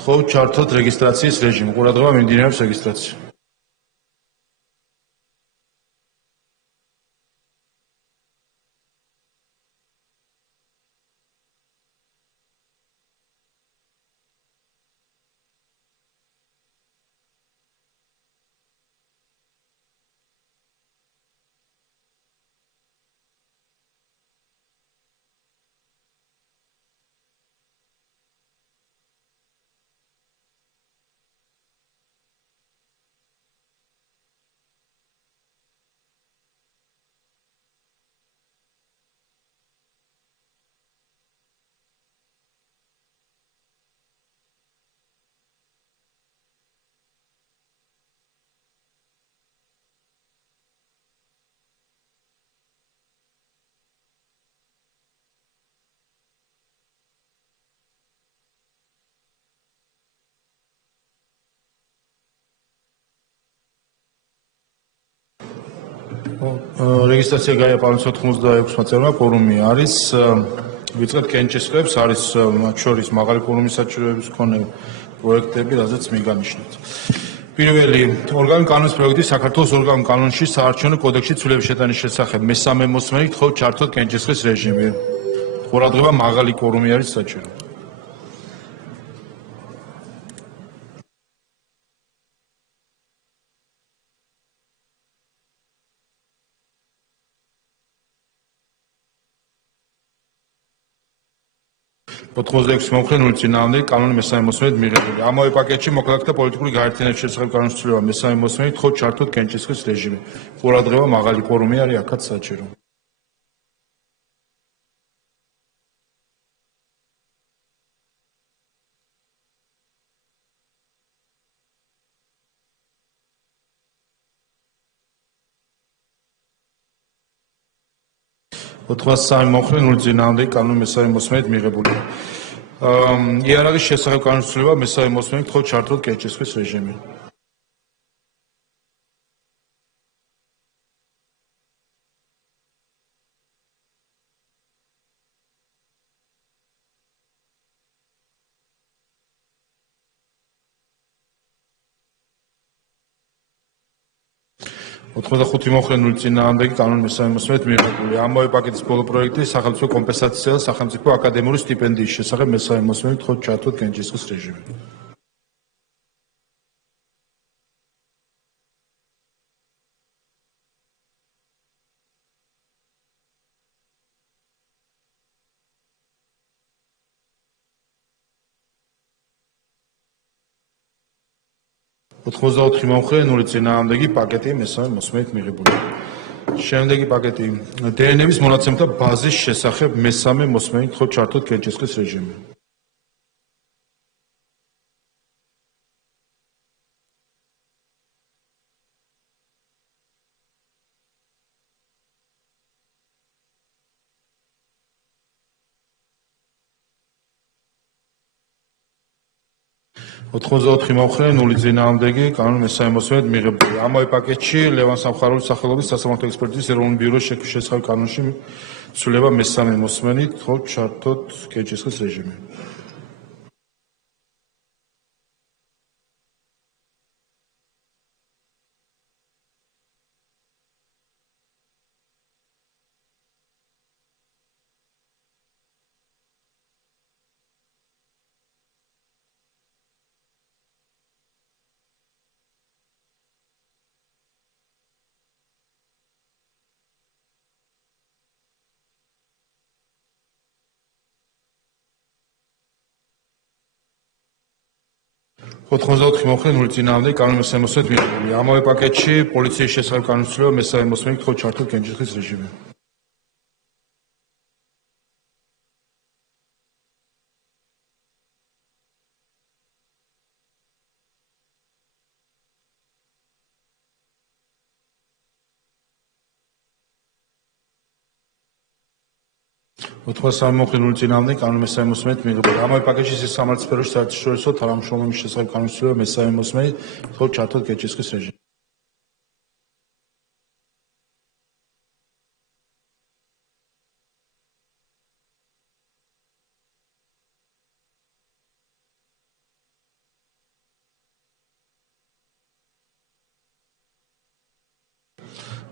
თხოვთ ჩართოთ რეგისტრაციის რეჟიმი. ყურადღება მიმდინარეობს რეგისტრაცია. რეგისტრაცია გაიყვანეს 86 წელმა, კურუმი არის ვიწყებთ კენჭისყრებს, არის მათ შორის მაღალი კურუმის საჭიროების მქონე პროექტები, რაზეც მიგანიშნეთ. პირველი ორგანო კანონის პროექტი საქართველოს ორგანო კანონში საარჩევნო კოდექსში ცვლილების შეტანის შესახებ მესამე მოსმენი თხოვთ ჩართოთ კენჭისყრის რეჟიმი. ყურადღება მაღალი კურუმი არის საჭირო. ოთხმოცდაექვსი მომხრე 0 წინააღმდეგ კანონი მესამე მოსმენით მიღებული. ამავე პაკეტში მოქალაქეთა პოლიტიკური გაერთიანების შესახებ კანონის ცვლილება მესამე მოსმენით თხოვთ ჩართოთ კენჭისყრის რეჟიმი. ყურადღება მაღალი კურუმი არის აქაც საჭირო. ოთხმოცდასამი მომხრე 0 წინააღმდეგ კანონი მესამე მოსმენით მიღებული. იარაღის შესახებ კანონის ცვლილება მესამე მოსმენით თხოვთ ჩართოთ კენჭისყრის რეჟიმი. ოთხმოცდახუთი მომხრე 0 წინააღმდეგ კანონი მესამე მოსმენით მიღებული. ამავე პაკეტის ბოლო პროექტი სახელმწიფო კომპენსაციისა და სახელმწიფო აკადემიური სტიპენდიის შესახებ მესამე მოსმენით თხოვთ ჩართოთ კენჭისყრის რეჟიმი. ოთხმოცდაოთხი მომხრე 0 წინააღმდეგი პაკეტი მესამე მოსმენით მიღებული. შემდეგი პაკეტი დნმ-ის მონაცემთა ბაზის შესახებ მესამე მოსმენით თხოვთ ჩართოთ კენჭისყრის რეჟიმი. ოთხმოცდაოთხი მომხრე 0 წინააღმდეგი კანონი მესამე მოსმენით მიღებული. ამავე პაკეტში ლევან სამხაროლის სახელობის სასამართლო ექსპერტიზის ეროვნული ბიუროს შექმნის შესახებ კანონში ცვლილება მესამე მოსმენით თხოვთ ჩართოთ კენჭისყრის რეჟიმი. ოთხმოცდაოთხი მომხრე 0 წინააღმდეგ კანონი მესამე მოსმენით მიღებული. ამავე პაკეტში პოლიციის შესახებ კანონის ცვლილება მესამე მოსმენით თხოვთ ჩართოთ კენჭისყრის რეჟიმი. ოთხმოცდასამი მომხრე 0 წინააღმდეგ კანონი მესამე მოსმენით მიღებული. ამავე პაკეტში სამართლის სფეროში საერთაშორისო თანამშრომლობის შესახებ კანონის ცვლილება მესამე მოსმენით თხოვთ ჩართოთ კენჭისყრის რეჟიმი.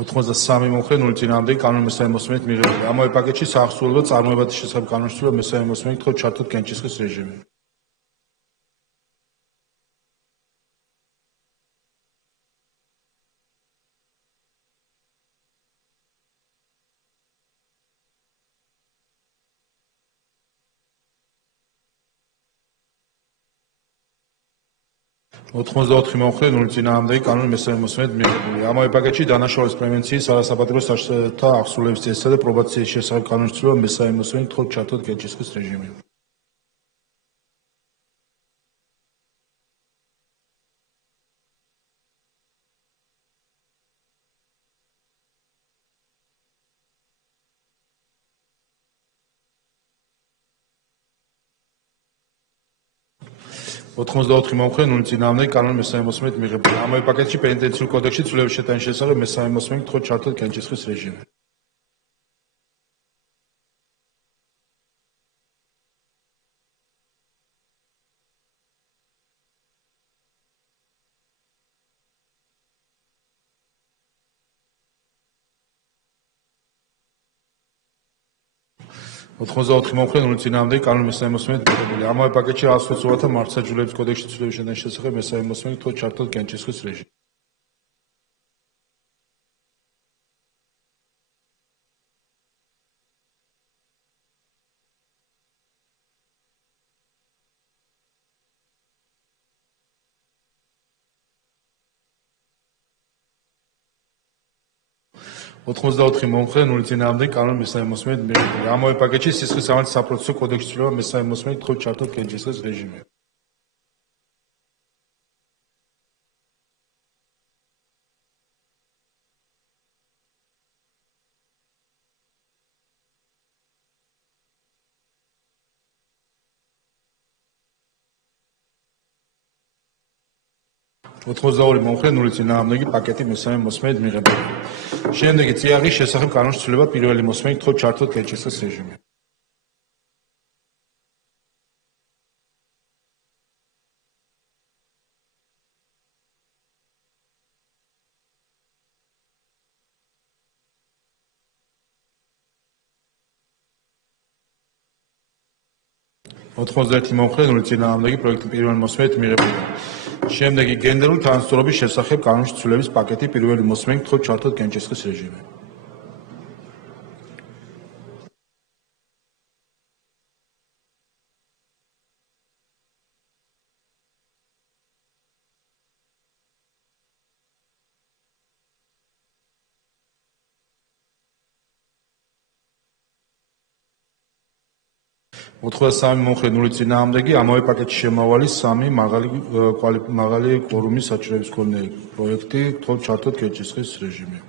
83 მომხრე 0 წინააღმდეგი კანონის მესამე მოსმენით მიღებული. ამავე პაკეტში საახსულებო წარმოებათა შესახებ კანონის ცვლილება მესამე მოსმენით თხოვთ ჩართოთ კენჭისყრის რეჟიმი. ოთხმოცდაოთხი მომხრე 0 წინააღმდეგი კანონის მესამე მოსმენით მიღებული. ამავე პაკეტში დანაშაულის პრევენციის, არასაპატრულო საშუალებათა აღსრულების წესისა და პრობაციის შესახებ კანონის ცვლილება მესამე მოსმენით თხოვთ ჩართოთ კენჭისყრის რეჟიმი. ოთხმოცდაოთხი მომხრე 0 წინააღმდეგი კანონის მესამე მოსმენით მიღებული. ამავე პაკეტში პენიტენციურ კოდექსში ცვლილების შეტანის შესახებ მესამე მოსმენით თხოვთ ჩართოთ კენჭისყრის რეჟიმი. ოთხმოცდაოთხი მომხრე 0 წინააღმდეგი კანონის მესამე მოსმენით მიღებული. ამავე პაკეტში ასოცირებათა მართლმსაჯულების კოდექსში ცვლილების შეტანის შესახებ მესამე მოსმენით თხოვთ ჩართოთ კენჭისყრის რეჟიმი. ოთხმოცდაოთხი მომხრე 0 წინააღმდეგი კანონის მესამე მოსმენით მიღებული. ამავე პაკეტში სისხლის სამართლის საპროცესო კოდექსში ცვლილება მესამე მოსმენით თხოვთ ჩართოთ კენჭისყრის რეჟიმი. ოთხმოცდაორი მომხრე 0 წინააღმდეგი პაკეტი მესამე მოსმენით მიღებული. შემდეგი წიაღის შესახებ კანონის ცვლილება პირველი მოსმენით თხოვთ ჩართოთ კენჭისყრის რეჟიმი. ოთხმოცდაერთი მომხრე 0 წინააღმდეგი პროექტი პირველი მოსმენით მიღებული. შემდეგი გენდერული თანასწორობის შესახებ კანონის ცვლილების პაკეტი პირველი მოსმენით თხოვთ ჩართოთ კენჭისყრის რეჟიმი. ოთხმოცდასამი მომხრე 0 წინააღმდეგი ამავე პაკეტში შემავალი სამი მაღალი კვორუმის საჭიროების მქონე პროექტი თხოვთ ჩართოთ კენჭისყრის რეჟიმი.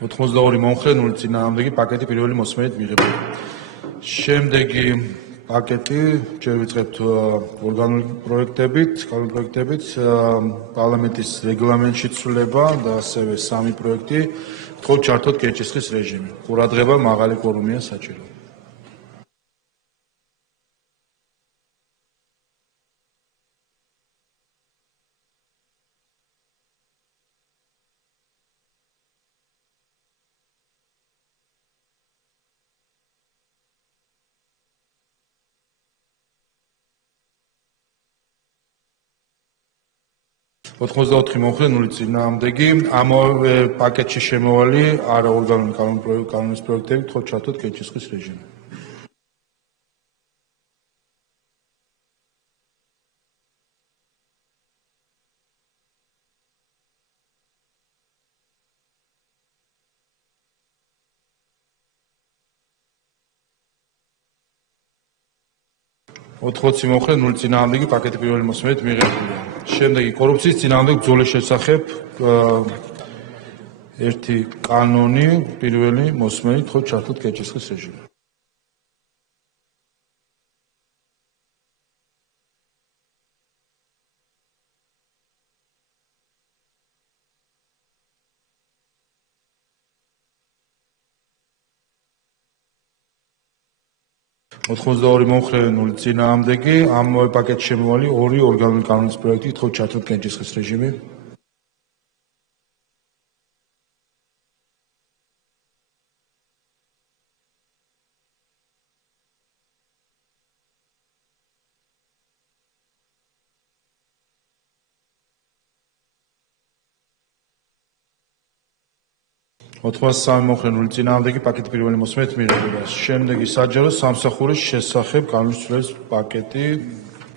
ოთხმოცდაორი მომხრე 0 წინააღმდეგი პაკეტი პირველი მოსმენით მიღებული. შემდეგი პაკეტი ჯერ ვიწყებთ ორგანული პროექტებით, პარლამენტის რეგლამენტში ცვლილება და ასევე სამი პროექტი თხოვთ ჩართოთ კენჭისყრის რეჟიმი. ყურადღება მაღალი კვორუმია საჭირო. ოთხმოცდაოთხი მომხრე 0 წინააღმდეგი ამავე პაკეტში შემავალი არაორგანული კანონის პროექტები თხოვთ ჩართოთ კენჭისყრის რეჟიმი. ოთხმოცი მომხრე 0 წინააღმდეგი პაკეტი პირველი მოსმენით მიღებულია. შემდეგი კორუფციის წინააღმდეგ ბრძოლის შესახებ ერთი კანონი პირველი მოსმენით თხოვთ ჩართოთ კენჭისყრის რეჟიმი. 82 მომხრე 0 წინააღმდეგი. ამავე პაკეტში შემოვალი ორი ორგანული კანონის პროექტი, გითხოვთ ჩართოთ კენჭისყრის რეჟიმი. ოთხმოცდასამი მომხრე 0 წინააღმდეგი პაკეტი პირველი მოსმენით მიღებულია. შემდეგი საჯარო სამსახურის შესახებ კანონის ცვლილების პაკეტი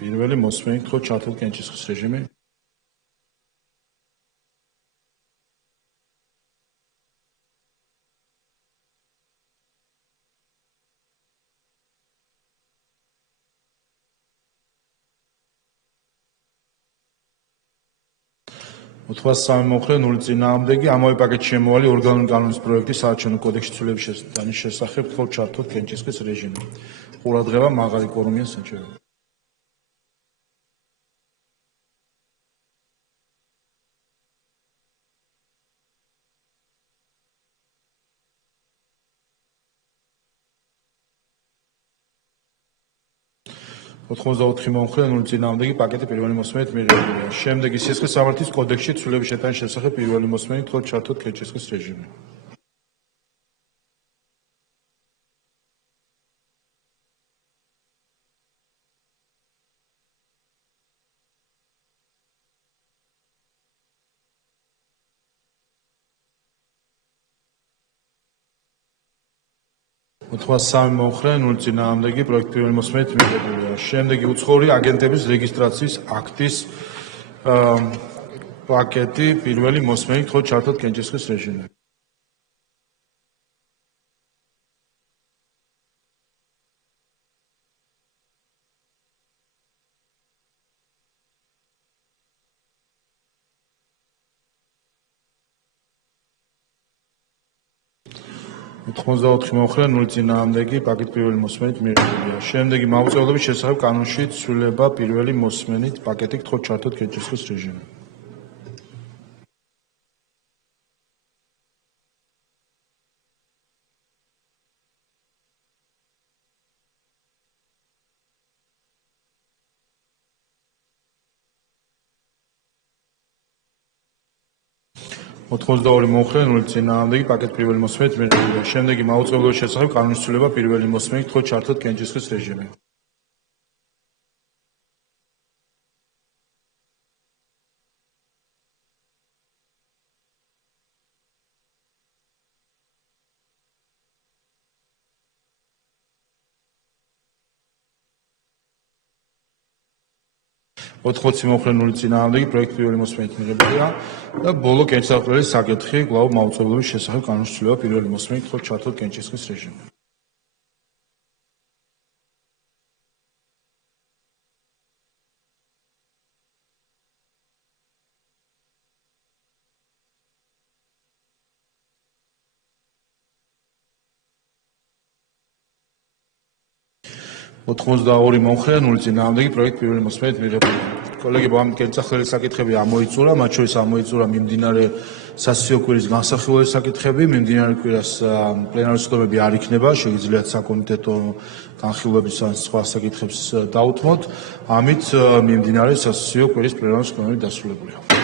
პირველი მოსმენით, გითხოვთ ჩართოთ კენჭისყრის რეჟიმი. ოთხმოცდასამი მომხრე 0 წინააღმდეგი. ამავე პაკეტში შემოვალი ორგანული კანონის პროექტი საარჩევნო კოდექსში ცვლილების დანის შესახებ, გითხოვთ ჩართოთ კენჭისყრის რეჟიმი. ყურადღება მაღალი კვორუმია საჭიროა. ოთხმოცდაოთხი მომხრე 0 წინააღმდეგი პაკეტი პირველი მოსმენით მიღებულია. შემდეგი სისხლის სამართლის კოდექსში ცვლილების შეტანის შესახებ პირველი მოსმენით, გითხოვთ ჩართოთ კენჭისყრის რეჟიმი. ოთხმოცდასამი მომხრე 0 წინააღმდეგი პროექტი პირველი მოსმენით მიღებულია. შემდეგი უცხოური აგენტების რეგისტრაციის აქტის პაკეტი პირველი მოსმენით, გითხოვთ ჩართოთ კენჭისყრის რეჟიმი. ოთხმოცდაოთხი მომხრე 0 წინააღმდეგი პაკეტი პირველი მოსმენით მიღებულია. შემდეგი მაუწყებლობის შესახებ კანონში ცვლილება პირველი მოსმენით პაკეტი, გითხოვთ ჩართოთ კენჭისყრის რეჟიმი. ოთხმოცდაორი მომხრე 0 წინააღმდეგი პაკეტი პირველი მოსმენით მიღებულია. შემდეგი მაუწყებლობის შესახებ კანონის ცვლილება პირველი მოსმენით, გითხოვთ ჩართოთ კენჭისყრის რეჟიმი. ოთხმოცი მომხრე 0 წინააღმდეგი პროექტი პირველი მოსმენით მიღებულია და ბოლო კენჭისყრის საკითხი კვლავ მაუწყებლობის შესახებ კანონის ცვლილება პირველი მოსმენით, გითხოვთ ჩართოთ კენჭისყრის რეჟიმი. ოთხმოცდაორი მომხრე 0 წინააღმდეგი პროექტი პირველი მოსმენით მიღებულია. კოლეგებო, ამ კენჭისყრის საკითხები ამოიწურა, მათ შორის ამოიწურა მიმდინარე სასიო კვირის განსახილველი საკითხები, მიმდინარე კვირას პლენარული სხდომები არ იქნება, შეგიძლიათ საკომიტეტო განხილვების ან სხვა საკითხებს დაუთმოთ, ამით მიმდინარე სასიო კვირის პლენარული სხდომები დასრულებულია.